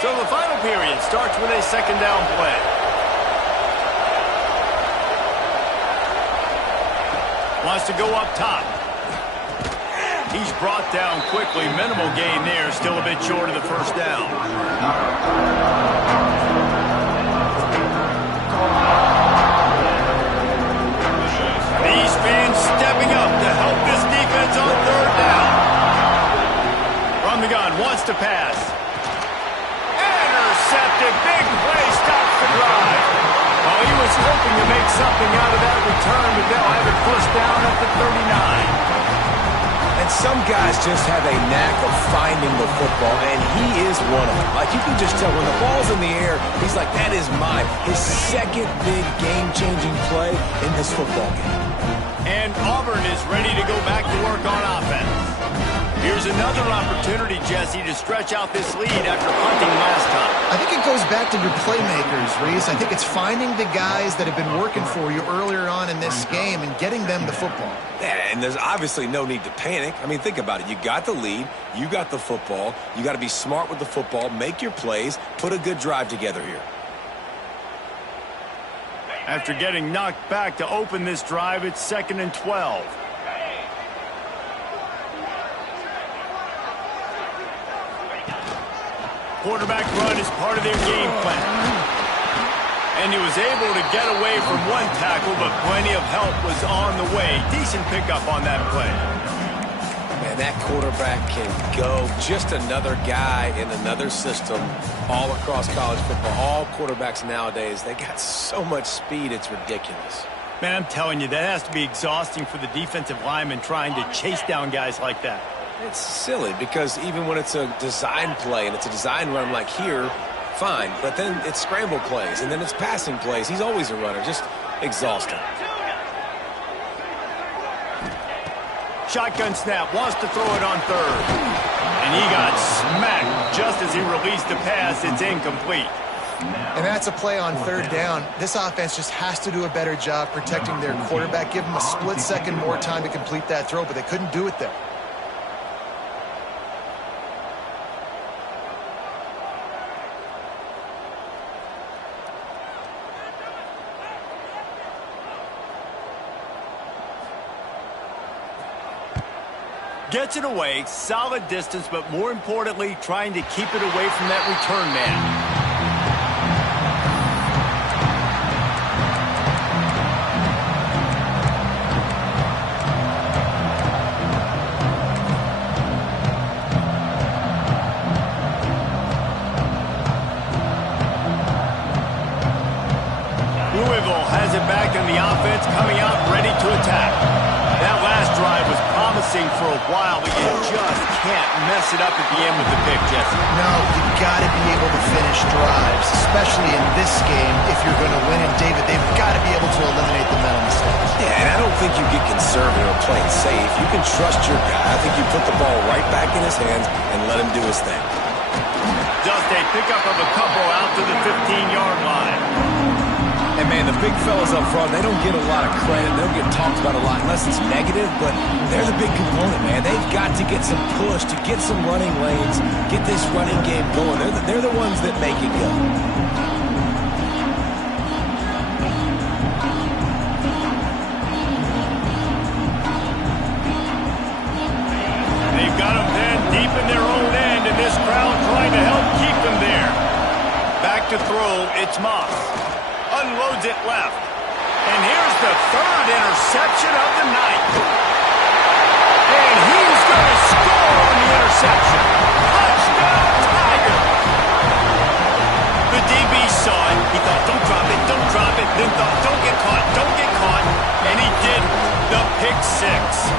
So the final period starts with a second down play. Wants to go up top. He's brought down quickly. Minimal gain there. Still a bit short of the first down. These fans stepping up to help this defense on third down. From the gun, wants to pass. Intercepted. Big play. Stops the drive. Well, he was hoping to make something out of that return, but they'll have it first down at the 39. And some guys just have a knack of finding the football, and he is one of them. Like, you can just tell when the ball's in the air, he's like, that is mine. His second big game-changing play in this football game. And Auburn is ready to go back to work on offense. Here's another opportunity, Jesse, to stretch out this lead after punting last time. I think it goes back to your playmakers, Reese. I think it's finding the guys that have been working for you earlier on in this game and getting them the football. Yeah, and there's obviously no need to panic. I mean, think about it. You got the lead. You got the football. You got to be smart with the football, make your plays, put a good drive together here. After getting knocked back to open this drive, it's 2nd and 12. Quarterback run is part of their game plan. And he was able to get away from one tackle, but plenty of help was on the way. Decent pickup on that play. Man, that quarterback can go. Just another guy in another system all across college football. All quarterbacks nowadays, they got so much speed, it's ridiculous. Man, I'm telling you, that has to be exhausting for the defensive lineman trying to chase down guys like that. It's silly because even when it's a design play and it's a design run like here, fine. But then it's scramble plays and then it's passing plays. He's always a runner. Just Exhausting. Shotgun snap, wants to throw it on third. And he got smacked just as he released the pass. It's incomplete. And that's a play on third down. This offense just has to do a better job protecting their quarterback. Give him a split second more time to complete that throw, but they couldn't do it there. Gets it away, solid distance, but more importantly, trying to keep it away from that return man. Louisville has it back in the offense, coming out ready to attack. That last drive was promising for a while, but you just can't mess it up at the end with the pick, Jesse. No, you've got to be able to finish drives, especially in this game if you're going to win. And David, they've got to be able to eliminate the mental mistakes. Yeah, and I don't think you get conservative or play it safe. You can trust your guy. I think you put the ball right back in his hands and let him do his thing. Just a pickup of a couple out to the 15-yard line. And, man, the big fellas up front, they don't get a lot of credit. They don't get talked about a lot unless it's negative, but they're the big component, man. They've got to get some push, to get some running lanes, get this running game going. They're the ones that make it go. They've got them then deep in their own end, and this crowd trying to help keep them there. Back to throw, it's Moss. Unloads it left. And here's the third interception of the night. And he's going to score on the interception. Touchdown, Tiger. The DB saw it. He thought, don't drop it, then thought, don't get caught, and he did the pick six.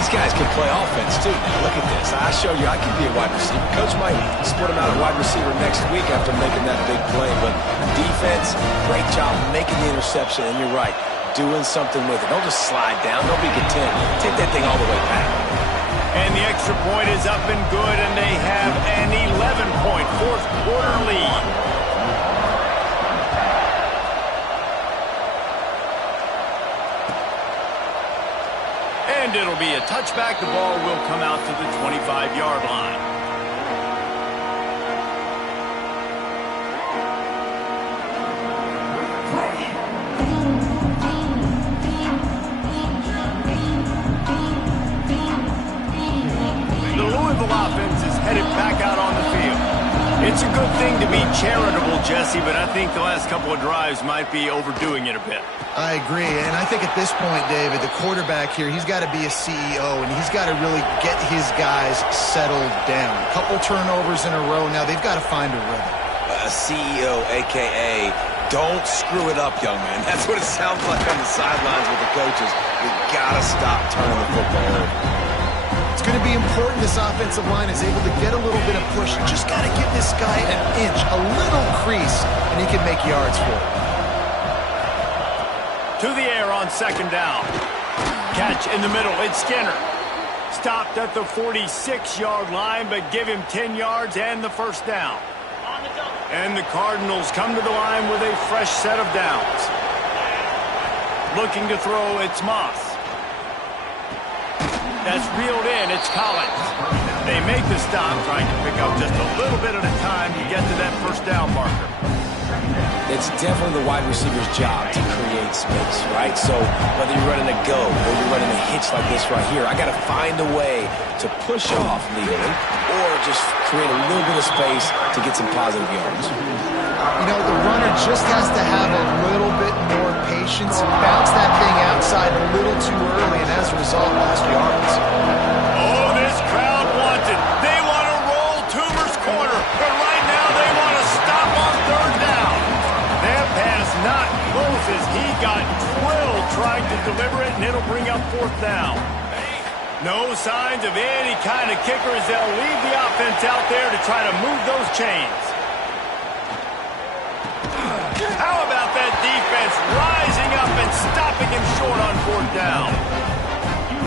These guys can play offense, too. Now, look at this. I show you I can be a wide receiver. Coach might split him out at wide receiver next week after making that big play, but defense, great job making the interception, and you're right, doing something with it. Don't just slide down. Don't be content. Take that thing all the way back. And the extra point is up and good, and they have an 11-point fourth quarter lead. And it'll be a touchback. The ball will come out to the 25-yard line. The Louisville offense is headed back out on the field. It's a good thing to be charitable, Jesse, but I think the last couple of drives might be overdoing it a bit. I agree, and I think at this point, David, the quarterback here, he's got to be a CEO, and he's got to really get his guys settled down. A couple turnovers in a row now. They've got to find a rhythm. A CEO, a.k.a. don't screw it up, young man. That's what it sounds like on the sidelines with the coaches. We've got to stop turning the football over. It's going to be important this offensive line is able to get a little bit of push. You just got to give this guy an inch, a little crease, and he can make yards for it. To the air on second down. Catch in the middle. It's Skinner. Stopped at the 46-yard line, but give him 10 yards and the first down. And the Cardinals come to the line with a fresh set of downs. Looking to throw, it's Moss. That's reeled in. It's Collins. They make the stop, trying to pick up just a little bit at a time to get to that first down marker. It's definitely the wide receiver's job to create space, right? So whether you're running a go or you're running a hitch like this right here, I got to find a way to push off legally or just create a little bit of space to get some positive yards. You know, the runner just has to have a little bit more patience, bounce that thing outside a little too early, and as a result, lost yards. Oh, this crowd wants it. They want to roll Toomer's corner, but right now they want to stop on third down. That pass not close as he got drilled trying to deliver it, and it'll bring up fourth down. No signs of any kind of kicker as they'll leave the offense out there to try to move those chains. How about that defense rising up and stopping him short on 4th down.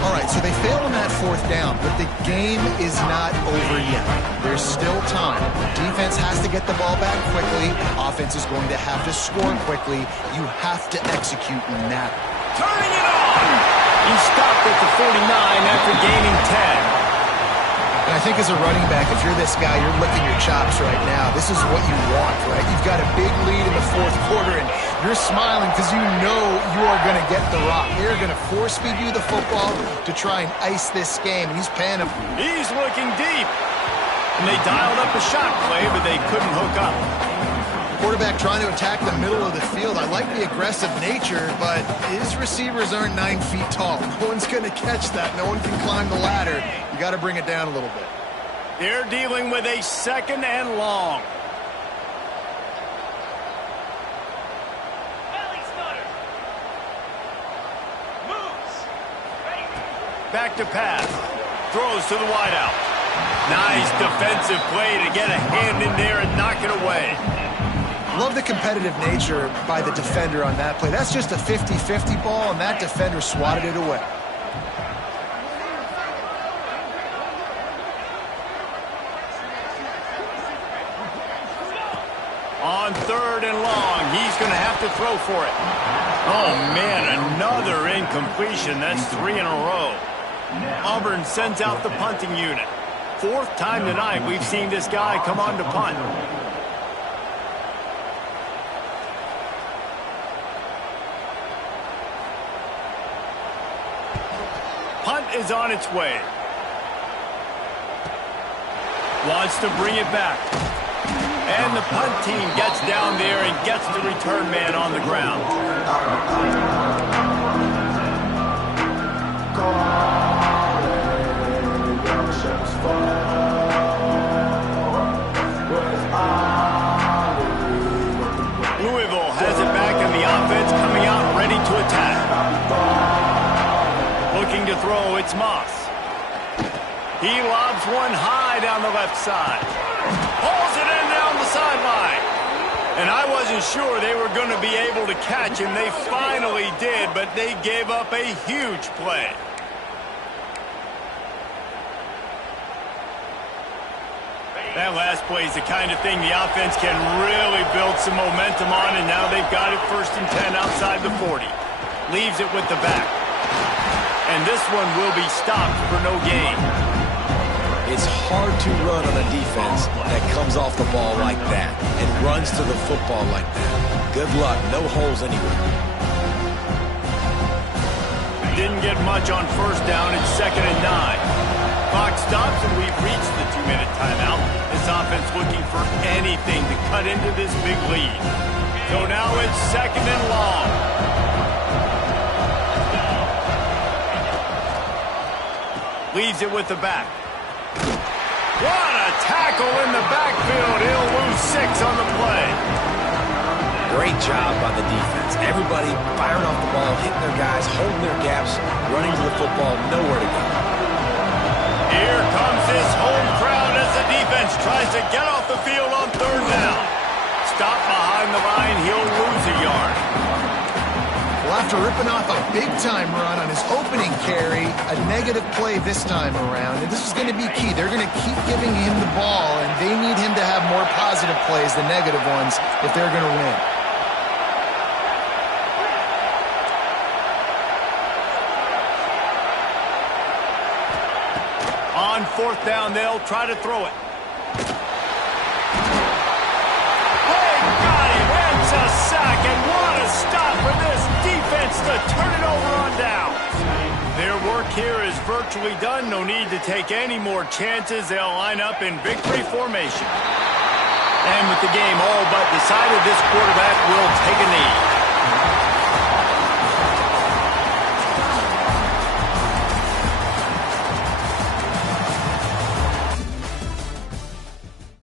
All right, so they fail on that 4th down, but the game is not over yet. There's still time. Defense has to get the ball back quickly. Offense is going to have to score quickly. You have to execute now. Turning it on! He stopped at the 49 after gaining 10. And I think as a running back, if you're this guy, you're licking your chops right now. This is what you want, right? You've got a big lead in the 4th quarter, and you're smiling because you know you are going to get the rock. They're going to force-feed you the football to try and ice this game, and he's paying him. He's looking deep. And they dialed up a shot play, but they couldn't hook up. Quarterback trying to attack the middle of the field. I like the aggressive nature, but his receivers aren't 9 feet tall. No one's going to catch that. No one can climb the ladder. You got to bring it down a little bit. They're dealing with a 2nd and long. Belly stutter. Moves. Ready. Back to pass. Throws to the wideout. Nice defensive play to get a hand in there and knock it away. Love the competitive nature by the defender on that play. That's just a 50-50 ball, and that defender swatted it away. On 3rd and long, he's going to have to throw for it. Oh, man, another incompletion. That's 3 in a row. Auburn sends out the punting unit. 4th time tonight we've seen this guy come on to punt. Punt is on its way. Wants to bring it back. And the punt team gets down there and gets the return man on the ground. Louisville has it back in the offense, coming out ready to attack. Looking to throw, it's Moss. He lobs one high down the left side. Pulls it in down the sideline. And I wasn't sure they were going to be able to catch him. They finally did, but they gave up a huge play. That last play is the kind of thing the offense can really build some momentum on, and now they've got it 1st and 10 outside the 40. Leaves it with the back. And this one will be stopped for no gain. It's hard to run on a defense that comes off the ball like that and runs to the football like that. Good luck. No holes anywhere. Didn't get much on 1st down. It's 2nd and 9. Clock stops and we've reached the 2-minute timeout. This offense looking for anything to cut into this big lead. So now it's 2nd and long. Leaves it with the back. What a tackle in the backfield. He'll lose 6 on the play. Great job by the defense. Everybody firing off the ball, hitting their guys, holding their gaps, running to the football, nowhere to go. Here comes this home crowd as the defense tries to get off the field on 3rd down. Stop behind the line, he'll lose a yard. Well, after ripping off a big-time run on his opening carry, a negative play this time around, and this is going to be key. They're going to keep giving him the ball, and they need him to have more positive plays than negative ones if they're going to win. On 4th down, they'll try to throw it. A sack, and what a stop for this defense to turn it over on downs. Their work here is virtually done. No need to take any more chances. They'll line up in victory formation. And with the game all but decided, this quarterback will take a